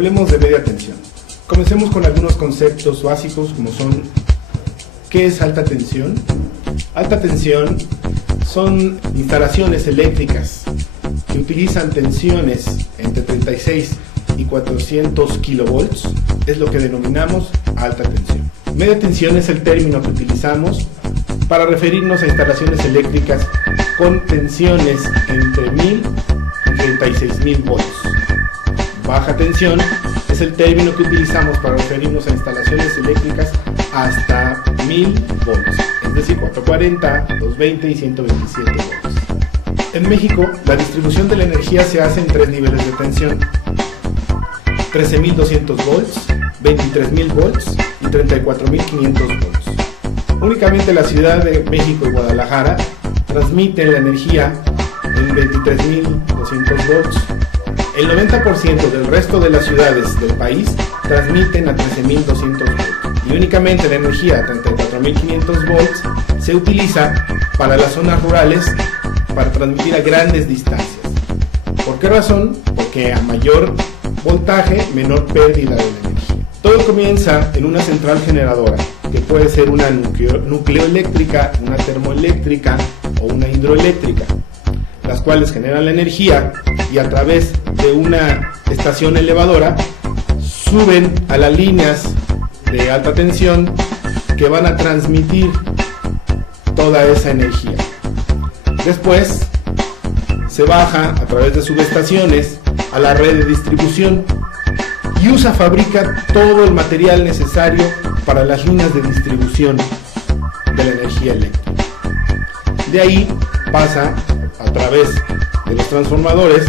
Hablemos de media tensión. Comencemos con algunos conceptos básicos como son: ¿qué es alta tensión? Alta tensión son instalaciones eléctricas que utilizan tensiones entre 36 y 400 kilovolts, es lo que denominamos alta tensión. Media tensión es el término que utilizamos para referirnos a instalaciones eléctricas con tensiones entre 1000 y 36.000 volts. Baja tensión es el término que utilizamos para referirnos a instalaciones eléctricas hasta 1000 volts, es decir, 440, 220 y 127 volts. En México, la distribución de la energía se hace en tres niveles de tensión: 13.200 volts, 23.000 volts y 34.500 volts. Únicamente la Ciudad de México y Guadalajara transmiten la energía en 23.200 volts. El 90% del resto de las ciudades del país transmiten a 13.200 volts. Y únicamente la energía a 34.500 volts se utiliza para las zonas rurales para transmitir a grandes distancias. ¿Por qué razón? Porque a mayor voltaje, menor pérdida de la energía. Todo comienza en una central generadora, que puede ser una nucleoeléctrica, una termoeléctrica o una hidroeléctrica, las cuales generan la energía y a través de una estación elevadora suben a las líneas de alta tensión que van a transmitir toda esa energía. Después se baja a través de subestaciones a la red de distribución y USA fabrica todo el material necesario para las líneas de distribución de la energía eléctrica. De ahí pasa a través de los transformadores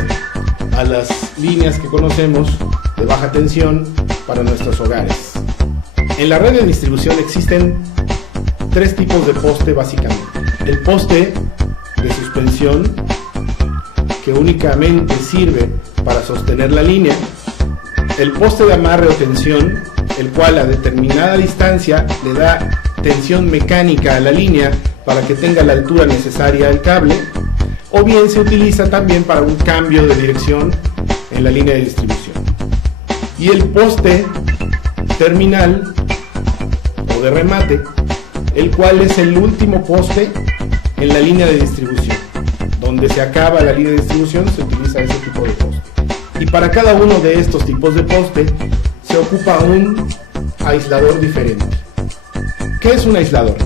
a las líneas que conocemos de baja tensión para nuestros hogares. En la red de distribución existen tres tipos de poste básicamente: el poste de suspensión, que únicamente sirve para sostener la línea; el poste de amarre o tensión, el cual a determinada distancia le da tensión mecánica a la línea para que tenga la altura necesaria al cable; o bien se utiliza también para un cambio de dirección en la línea de distribución. Y el poste terminal o de remate, el cual es el último poste en la línea de distribución. Donde se acaba la línea de distribución se utiliza ese tipo de poste. Y para cada uno de estos tipos de poste se ocupa un aislador diferente. ¿Qué es un aislador?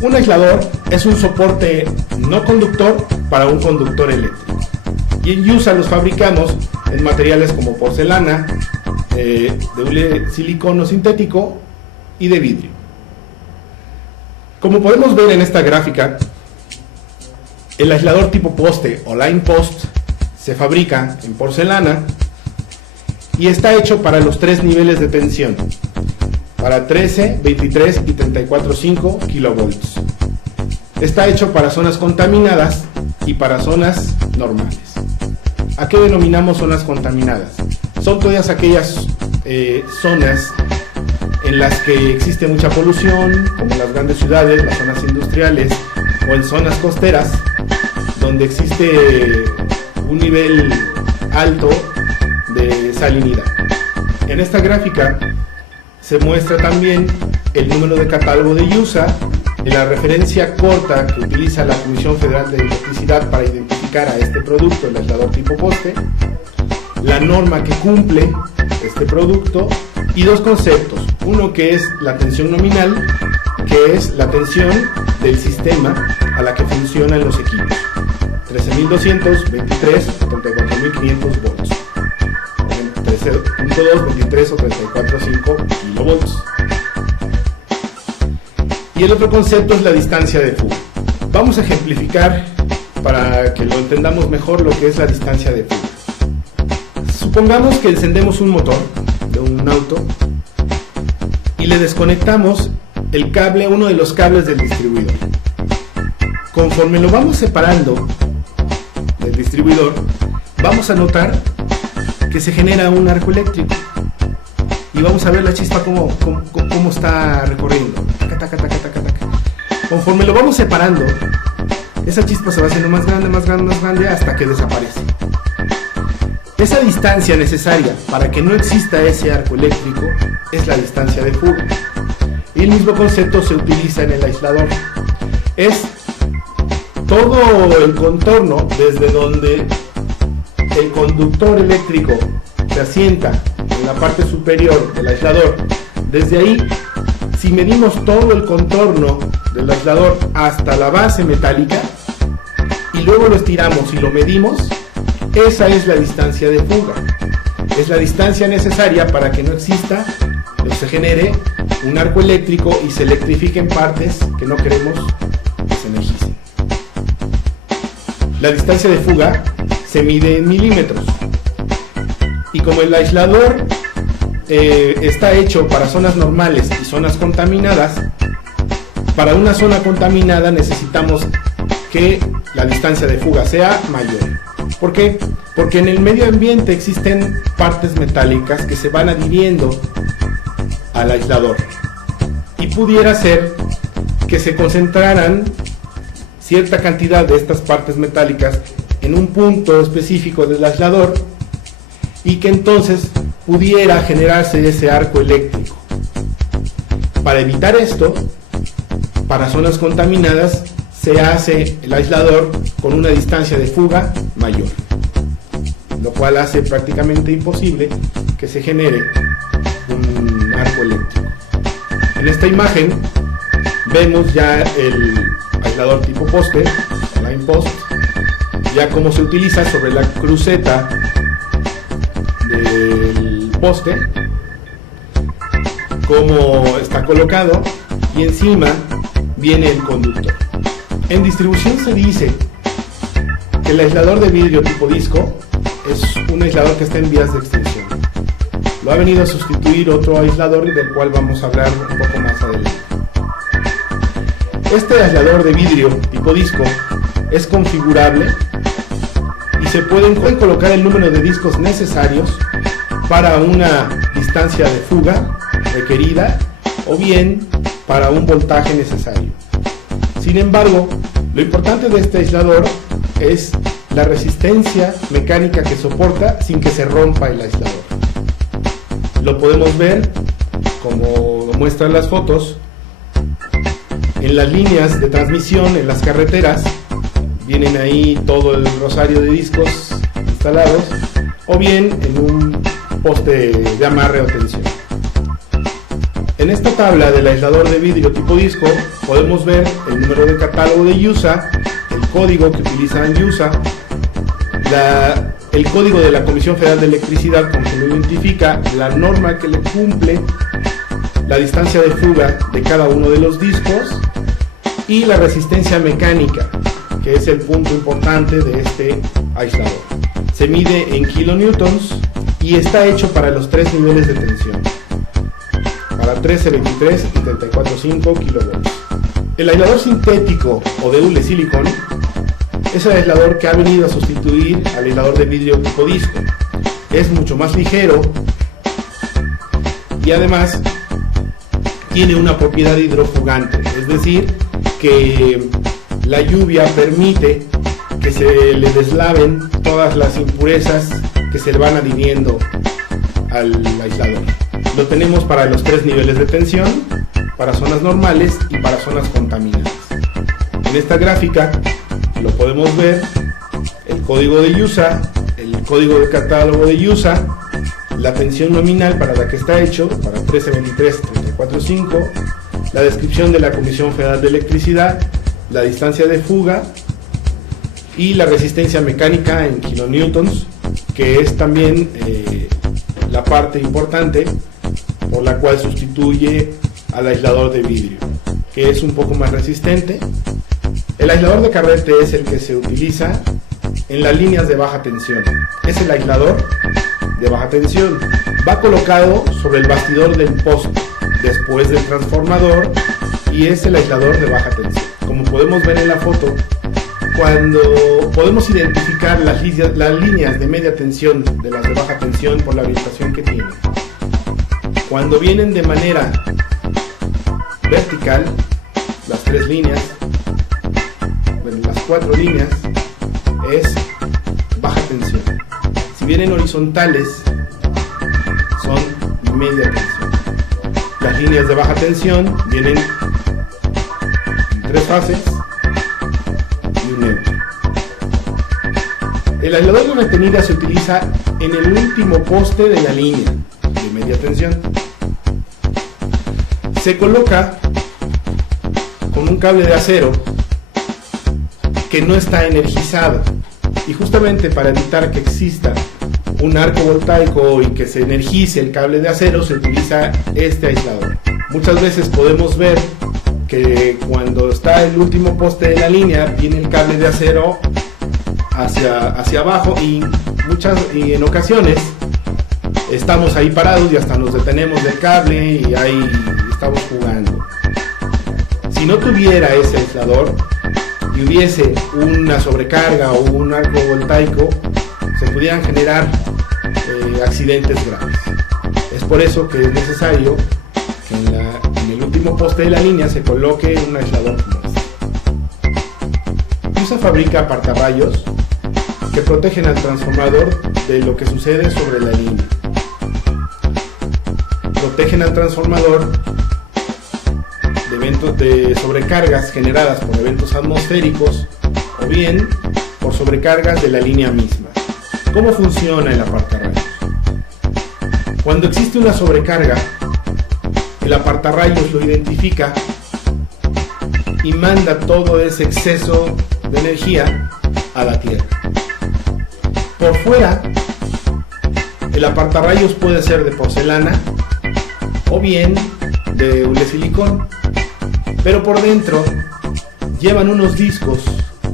Un aislador es un soporte no conductor para un conductor eléctrico. Y en USA los fabricamos en materiales como porcelana, de silicono sintético y de vidrio. Como podemos ver en esta gráfica, el aislador tipo poste o line post se fabrica en porcelana y está hecho para los tres niveles de tensión, para 13, 23 y 34.5 kilovolts. Está hecho para zonas contaminadas y para zonas normales. ¿A qué denominamos zonas contaminadas? Son todas aquellas zonas en las que existe mucha polución, como las grandes ciudades, las zonas industriales, o en zonas costeras donde existe un nivel alto de salinidad. En esta gráfica se muestra también el número de catálogo de USA, la referencia corta que utiliza la Comisión Federal de Electricidad para identificar a este producto, el aislador tipo poste, la norma que cumple este producto y dos conceptos: uno que es la tensión nominal, que es la tensión del sistema a la que funcionan los equipos, 13.200, 23 o 34.500 volts, 13.2, 23 o 34.5 kilovolts. Y el otro concepto es la distancia de fuga. Vamos a ejemplificar para que lo entendamos mejor lo que es la distancia de fuga. Supongamos que encendemos un motor de un auto y le desconectamos el cable, uno de los cables del distribuidor. Conforme lo vamos separando del distribuidor, vamos a notar que se genera un arco eléctrico y vamos a ver la chispa cómo está recorriendo. Taca, taca, taca, taca, taca. Conforme lo vamos separando, esa chispa se va haciendo más grande, más grande, más grande hasta que desaparece. Esa distancia necesaria para que no exista ese arco eléctrico es la distancia de fuga. Y el mismo concepto se utiliza en el aislador. Es todo el contorno desde donde el conductor eléctrico se asienta en la parte superior del aislador. Desde ahí, si medimos todo el contorno del aislador hasta la base metálica y luego lo estiramos y lo medimos, esa es la distancia de fuga. Es la distancia necesaria para que no exista o se genere un arco eléctrico y se electrifiquen partes que no queremos que se energicen. La distancia de fuga se mide en milímetros. Y como el aislador está hecho para zonas normales y zonas contaminadas, para una zona contaminada necesitamos que la distancia de fuga sea mayor. ¿Por qué? Porque en el medio ambiente existen partes metálicas que se van adhiriendo al aislador y pudiera ser que se concentraran cierta cantidad de estas partes metálicas en un punto específico del aislador y que entonces pudiera generarse ese arco eléctrico. Para evitar esto, para zonas contaminadas se hace el aislador con una distancia de fuga mayor, lo cual hace prácticamente imposible que se genere un arco eléctrico. En esta imagen vemos ya el aislador tipo poste, line post, ya cómo se utiliza sobre la cruceta del poste, cómo está colocado y encima viene el conductor. En distribución se dice que el aislador de vidrio tipo disco es un aislador que está en vías de extinción. Lo ha venido a sustituir otro aislador del cual vamos a hablar un poco más adelante. Este aislador de vidrio tipo disco es configurable y se pueden colocar el número de discos necesarios para una distancia de fuga requerida o bien para un voltaje necesario. Sin embargo, lo importante de este aislador es la resistencia mecánica que soporta sin que se rompa el aislador. Lo podemos ver, como lo muestran las fotos, en las líneas de transmisión en las carreteras. Vienen ahí todo el rosario de discos instalados, o bien en un poste de amarre o tensión. En esta tabla del aislador de vidrio tipo disco podemos ver el número de catálogo de USA, el código que utilizan USA, el código de la Comisión Federal de Electricidad con que lo identifica, la norma que le cumple, la distancia de fuga de cada uno de los discos y la resistencia mecánica, que es el punto importante de este aislador. Se mide en kilonewtons y está hecho para los tres niveles de tensión, para 13, 23 y 34.5 kilovolts. El aislador sintético o de hule silicón es el aislador que ha venido a sustituir al aislador de vidrio tipo disco. Es mucho más ligero y además tiene una propiedad hidrofugante, es decir, que la lluvia permite que se le deslaven todas las impurezas que se le van adhiriendo al aislador. Lo tenemos para los tres niveles de tensión, para zonas normales y para zonas contaminadas. En esta gráfica lo podemos ver el código de USA, el código de catálogo de USA, la tensión nominal para la que está hecho, para 1323, 345, la descripción de la Comisión Federal de Electricidad, la distancia de fuga y la resistencia mecánica en kilonewtons, que es también la parte importante por la cual sustituye al aislador de vidrio, que es un poco más resistente. El aislador de carrete es el que se utiliza en las líneas de baja tensión. Es el aislador de baja tensión. Va colocado sobre el bastidor del poste, después del transformador, y es el aislador de baja tensión. Como podemos ver en la foto, cuando podemos identificar las líneas de media tensión de las de baja tensión por la orientación que tienen. Cuando vienen de manera vertical, las tres líneas, bueno, las cuatro líneas, es baja tensión. Si vienen horizontales, son media tensión. Las líneas de baja tensión vienen en 3 fases y un neutro. El aislador de retenida se utiliza en el último poste de la línea de media tensión. Se coloca con un cable de acero que no está energizado, y justamente para evitar que exista un arco voltaico y que se energice el cable de acero, se utiliza este aislador. Muchas veces podemos ver que cuando está el último poste de la línea viene el cable de acero hacia abajo, y en ocasiones estamos ahí parados y hasta nos detenemos del cable y ahí estamos jugando. Si no tuviera ese aislador y hubiese una sobrecarga o un arco voltaico, se pudieran generar accidentes graves. Es por eso que es necesario que en el último poste de la línea se coloque un aislador como este. Se fabrica apartarrayos que protegen al transformador de lo que sucede sobre la línea. Protegen al transformador de sobrecargas generadas por eventos atmosféricos o bien por sobrecargas de la línea misma. ¿Cómo funciona el apartarrayos? Cuando existe una sobrecarga, el apartarrayos lo identifica y manda todo ese exceso de energía a la Tierra. Por fuera, el apartarrayos puede ser de porcelana o bien de silicón, pero por dentro llevan unos discos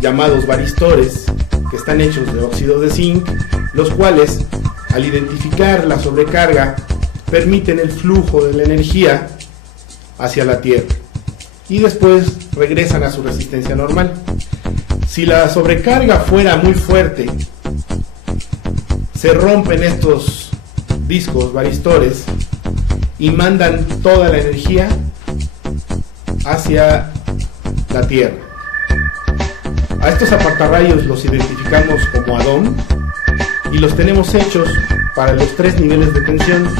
llamados varistores que están hechos de óxido de zinc, los cuales al identificar la sobrecarga permiten el flujo de la energía hacia la Tierra y después regresan a su resistencia normal. Si la sobrecarga fuera muy fuerte, se rompen estos discos varistores y mandan toda la energía hacia la Tierra. A estos apartarrayos los identificamos como ADOM y los tenemos hechos para los 3 niveles de tensión,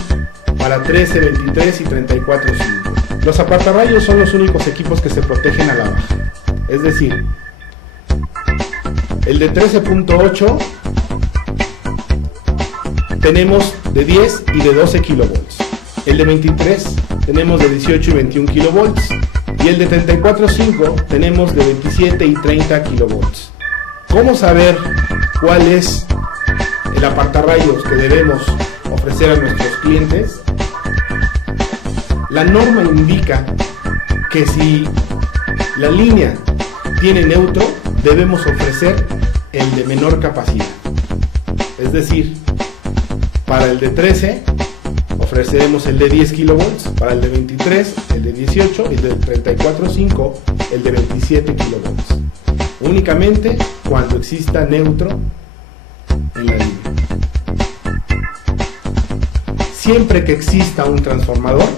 para 13, 23 y 34.5. Los apartarrayos son los únicos equipos que se protegen a la baja, es decir, el de 13.8 tenemos de 10 y de 12 kilovolts, el de 23 tenemos de 18 y 21 kilovolts, y el de 34.5 tenemos de 27 y 30 kilovolts. ¿Cómo saber cuál es el apartarrayos que debemos ofrecer a nuestros clientes? La norma indica que si la línea tiene neutro, debemos ofrecer el de menor capacidad. Es decir, para el de 13 ofreceremos el de 10 kilovolts, para el de 23 el de 18 y el de 34.5 el de 27 kilovolts. Únicamente cuando exista neutro en la línea. Siempre que exista un transformador,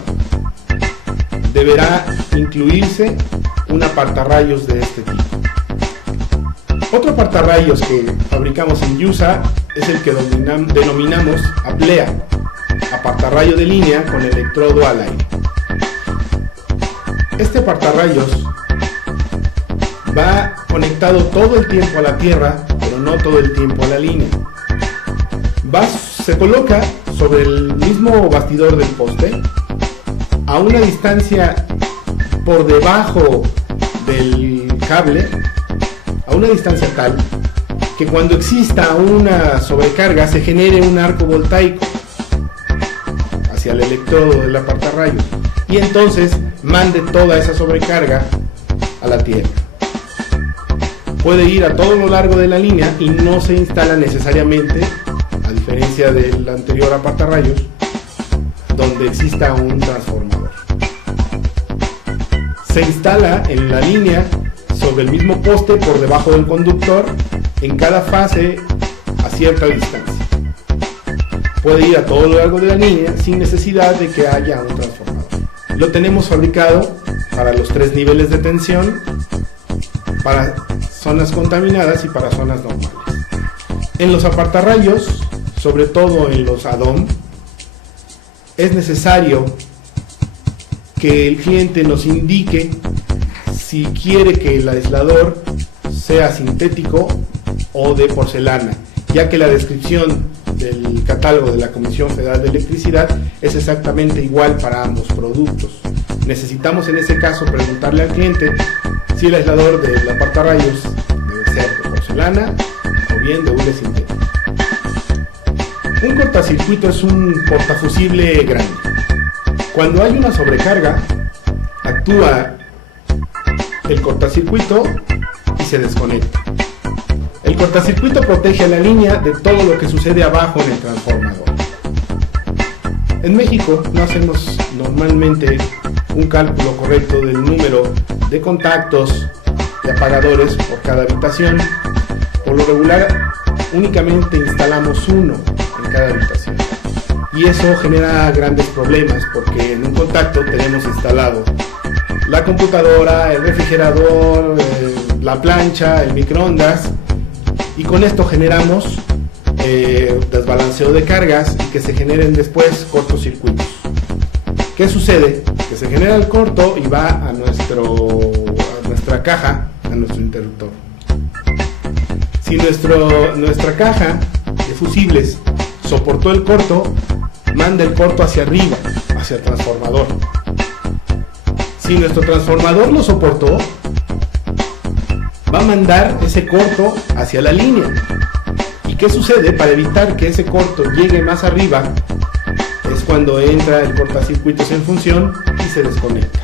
deberá incluirse un apartarrayos de este tipo. Otro apartarrayos que fabricamos en Yusa es el que denominamos Aplea, apartarrayo de línea con electrodo al aire. Este apartarrayos va conectado todo el tiempo a la Tierra, pero no todo el tiempo a la línea. Se coloca sobre el mismo bastidor del poste, a una distancia por debajo del cable, a una distancia tal que cuando exista una sobrecarga se genere un arco voltaico hacia el electrodo del apartarrayos y entonces mande toda esa sobrecarga a la Tierra. Puede ir a todo lo largo de la línea y no se instala necesariamente, a diferencia del anterior apartarrayos, donde exista un transformador. Se instala en la línea sobre el mismo poste por debajo del conductor en cada fase a cierta distancia. Puede ir a todo lo largo de la línea sin necesidad de que haya un transformador. Lo tenemos fabricado para los 3 niveles de tensión, para zonas contaminadas y para zonas normales. En los apartarrayos sobre todo en los add-on, es necesario que el cliente nos indique si quiere que el aislador sea sintético o de porcelana, ya que la descripción del catálogo de la Comisión Federal de Electricidad es exactamente igual para ambos productos. Necesitamos en ese caso preguntarle al cliente si el aislador del apartarrayos debe ser de porcelana o bien de hule sintético. Un cortacircuito es un portafusible grande. Cuando hay una sobrecarga, actúa el cortacircuito y se desconecta. El cortacircuito protege a la línea de todo lo que sucede abajo en el transformador. En México no hacemos normalmente un cálculo correcto del número de contactos y apagadores por cada habitación. Por lo regular, únicamente instalamos uno en cada habitación. Y eso genera grandes problemas porque en un contacto tenemos instalado la computadora, el refrigerador, la plancha, el microondas, y con esto generamos desbalanceo de cargas y que se generen después cortocircuitos. ¿Qué sucede? Que se genera el corto y va a nuestra caja, a nuestro interruptor. Si nuestra caja de fusibles soportó el corto, manda el corto hacia arriba, hacia el transformador. Si nuestro transformador lo soportó, va a mandar ese corto hacia la línea. ¿Y qué sucede? Para evitar que ese corto llegue más arriba, es cuando entra el cortacircuitos en función y se desconecta.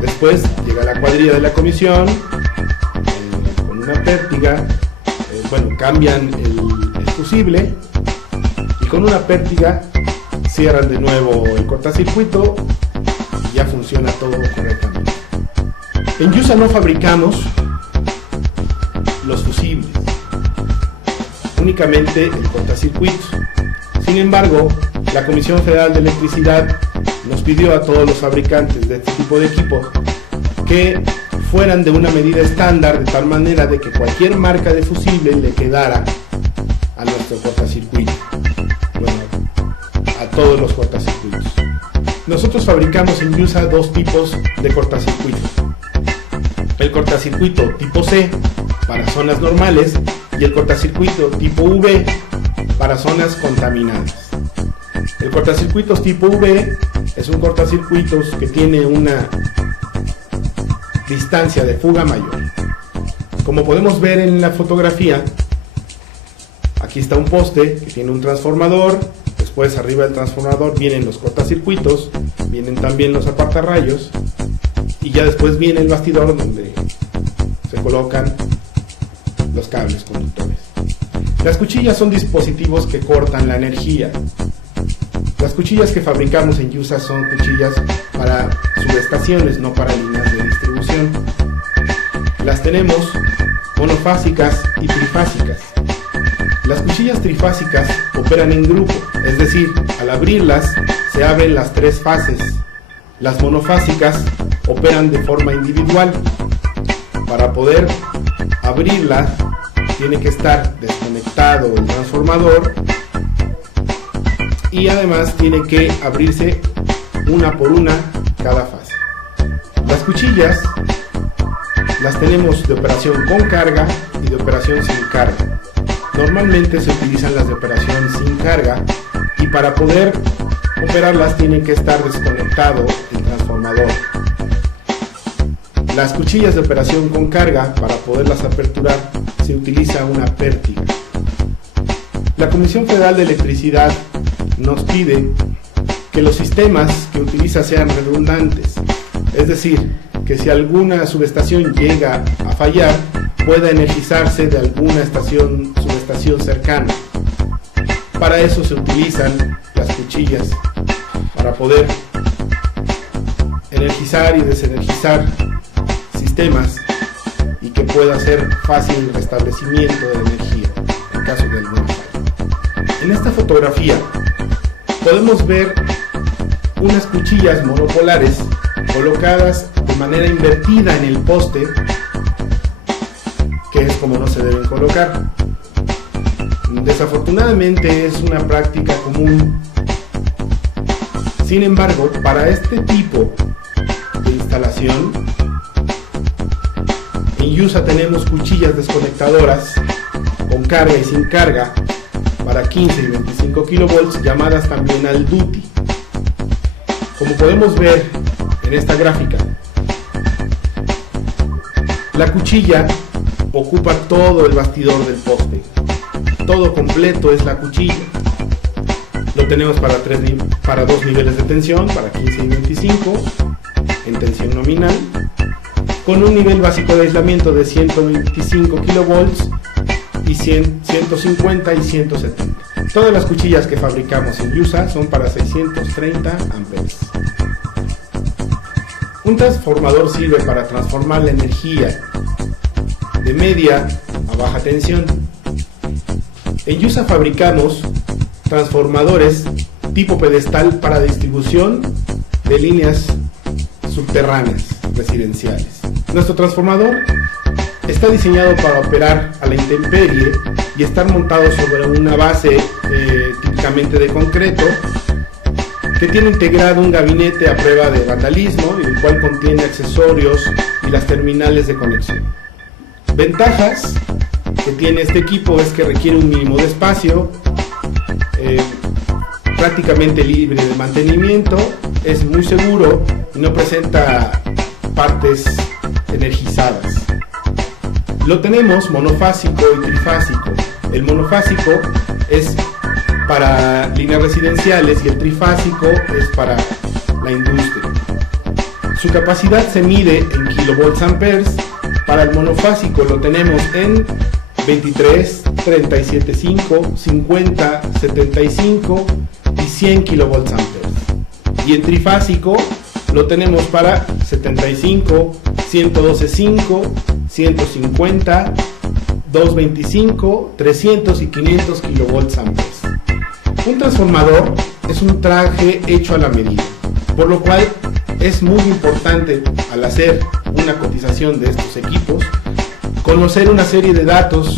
Después llega la cuadrilla de la comisión con una pértiga, cambian el fusible y con una pértiga cierran de nuevo el cortacircuito y ya funciona todo correctamente. En Yusa no fabricamos los fusibles, únicamente el cortacircuito. Sin embargo, la Comisión Federal de Electricidad nos pidió a todos los fabricantes de este tipo de equipos que fueran de una medida estándar, de tal manera de que cualquier marca de fusible le quedara a nuestro cortacircuito, a todos los cortacircuitos. Nosotros fabricamos en Yusa dos tipos de cortacircuito: el cortacircuito tipo C para zonas normales y el cortacircuito tipo V para zonas contaminadas. El cortacircuito tipo V es un cortacircuito que tiene una distancia de fuga mayor. Como podemos ver en la fotografía, aquí está un poste que tiene un transformador, después arriba del transformador vienen los cortacircuitos, vienen también los apartarrayos y ya después viene el bastidor donde se colocan los cables conductores. Las cuchillas son dispositivos que cortan la energía. Las cuchillas que fabricamos en Yusa son cuchillas para subestaciones, no para líneas de distribución. Las tenemos monofásicas y trifásicas. Las cuchillas trifásicas operan en grupo, es decir, al abrirlas se abren las tres fases. Las monofásicas operan de forma individual. Para poder abrirla tiene que estar desconectado el transformador y además tiene que abrirse una por una cada fase. Las cuchillas las tenemos de operación con carga y de operación sin carga. Normalmente se utilizan las de operación sin carga y para poder operarlas tiene que estar desconectado el transformador. Las cuchillas de operación con carga, para poderlas aperturar, se utiliza una pértiga. La Comisión Federal de Electricidad nos pide que los sistemas que utiliza sean redundantes, es decir, que si alguna subestación llega a fallar, pueda energizarse de alguna subestación cercana. Para eso se utilizan las cuchillas, para poder energizar y desenergizar sistemas y que pueda ser fácil el restablecimiento de la energía en caso de alguna falla. En esta fotografía podemos ver unas cuchillas monopolares colocadas de manera invertida en el poste, que es como no se deben colocar. Desafortunadamente es una práctica común. Sin embargo, para este tipo de instalación, en USA tenemos cuchillas desconectadoras con carga y sin carga para 15 y 25 kilovolts, llamadas también al duty. Como podemos ver en esta gráfica, la cuchilla ocupa todo el bastidor del poste. Todo completo es la cuchilla. Lo tenemos para dos niveles de tensión, para 15 y 25, en tensión nominal, con un nivel básico de aislamiento de 125 kilovolts y 150 y 170. Todas las cuchillas que fabricamos en USA son para 630 amperes. Un transformador sirve para transformar la energía de media a baja tensión. En USA fabricamos transformadores tipo pedestal para distribución de líneas subterráneas residenciales. Nuestro transformador está diseñado para operar a la intemperie y estar montado sobre una base típicamente de concreto, que tiene integrado un gabinete a prueba de vandalismo, el cual contiene accesorios y las terminales de conexión. Ventajas que tiene este equipo es que requiere un mínimo de espacio, prácticamente libre de mantenimiento, es muy seguro y no presenta partes energizadas. Lo tenemos monofásico y trifásico. El monofásico es para líneas residenciales y el trifásico es para la industria. Su capacidad se mide en kilovolts amperes. Para el monofásico lo tenemos en 23, 37.5, 50, 75 y 100 kilovolts amperes. Y en trifásico lo tenemos para 75, 112.5, 150, 225, 300 y 500 kilovolts amperes. Un transformador es un traje hecho a la medida, por lo cual es muy importante, al hacer una cotización de estos equipos, conocer una serie de datos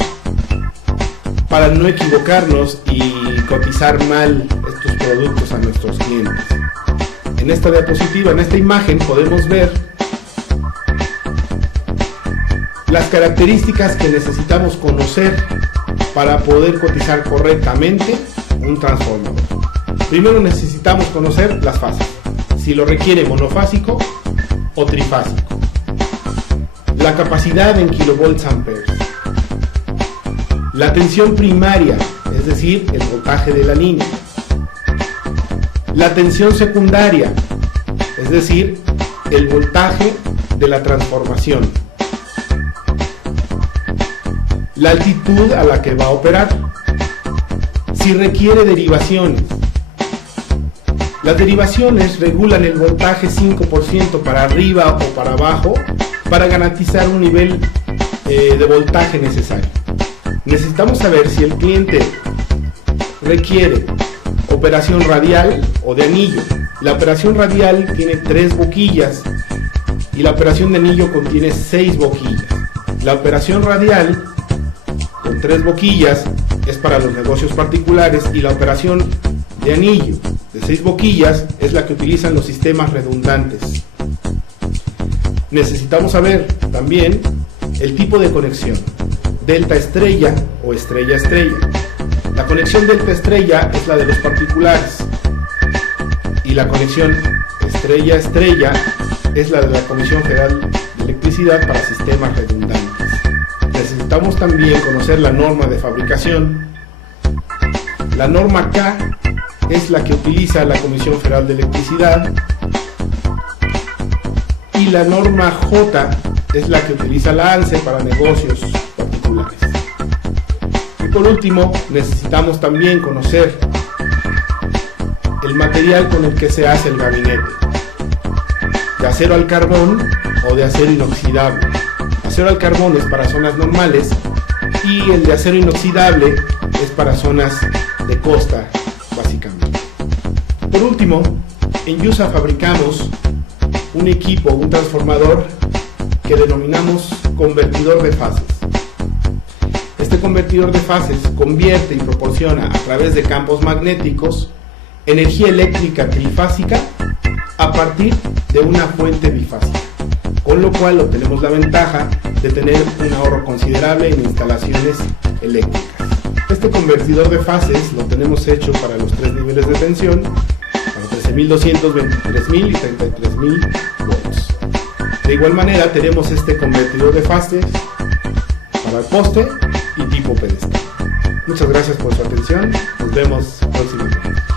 para no equivocarnos y cotizar mal estos productos a nuestros clientes. En esta diapositiva, en esta imagen, podemos ver las características que necesitamos conocer para poder cotizar correctamente un transformador. Primero necesitamos conocer las fases, si lo requiere monofásico o trifásico, la capacidad en kilovolts amperes, la tensión primaria, es decir, el voltaje de la línea, la tensión secundaria, es decir, el voltaje de la transformación, la altitud a la que va a operar, si requiere derivaciones. Las derivaciones regulan el voltaje 5% para arriba o para abajo para garantizar un nivel de voltaje necesario. Necesitamos saber si el cliente requiere operación radial o de anillo. La operación radial tiene 3 boquillas y la operación de anillo contiene 6 boquillas. La operación radial con 3 boquillas es para los negocios particulares y la operación de anillo de 6 boquillas es la que utilizan los sistemas redundantes. Necesitamos saber también el tipo de conexión, delta estrella o estrella estrella. La conexión delta estrella es la de los particulares y la conexión estrella estrella es la de la Comisión Federal de Electricidad para sistemas redundantes. Necesitamos también conocer la norma de fabricación. La norma K es la que utiliza la Comisión Federal de Electricidad y la norma J es la que utiliza la ANSE para negocios particulares. Y por último, necesitamos también conocer el material con el que se hace el gabinete, de acero al carbón o de acero inoxidable. Acero al carbón es para zonas normales y el de acero inoxidable es para zonas de costa, básicamente. Por último, en USA fabricamos un equipo, un transformador que denominamos convertidor de fases. Este convertidor de fases convierte y proporciona a través de campos magnéticos energía eléctrica trifásica a partir de una fuente bifásica, con lo cual obtenemos la ventaja de tener un ahorro considerable en instalaciones eléctricas. Este convertidor de fases lo tenemos hecho para los 3 niveles de tensión, para 13.200, 23.000 y 33.000 volts. De igual manera tenemos este convertidor de fases para el poste y tipo pedestal. Muchas gracias por su atención, nos vemos próximamente.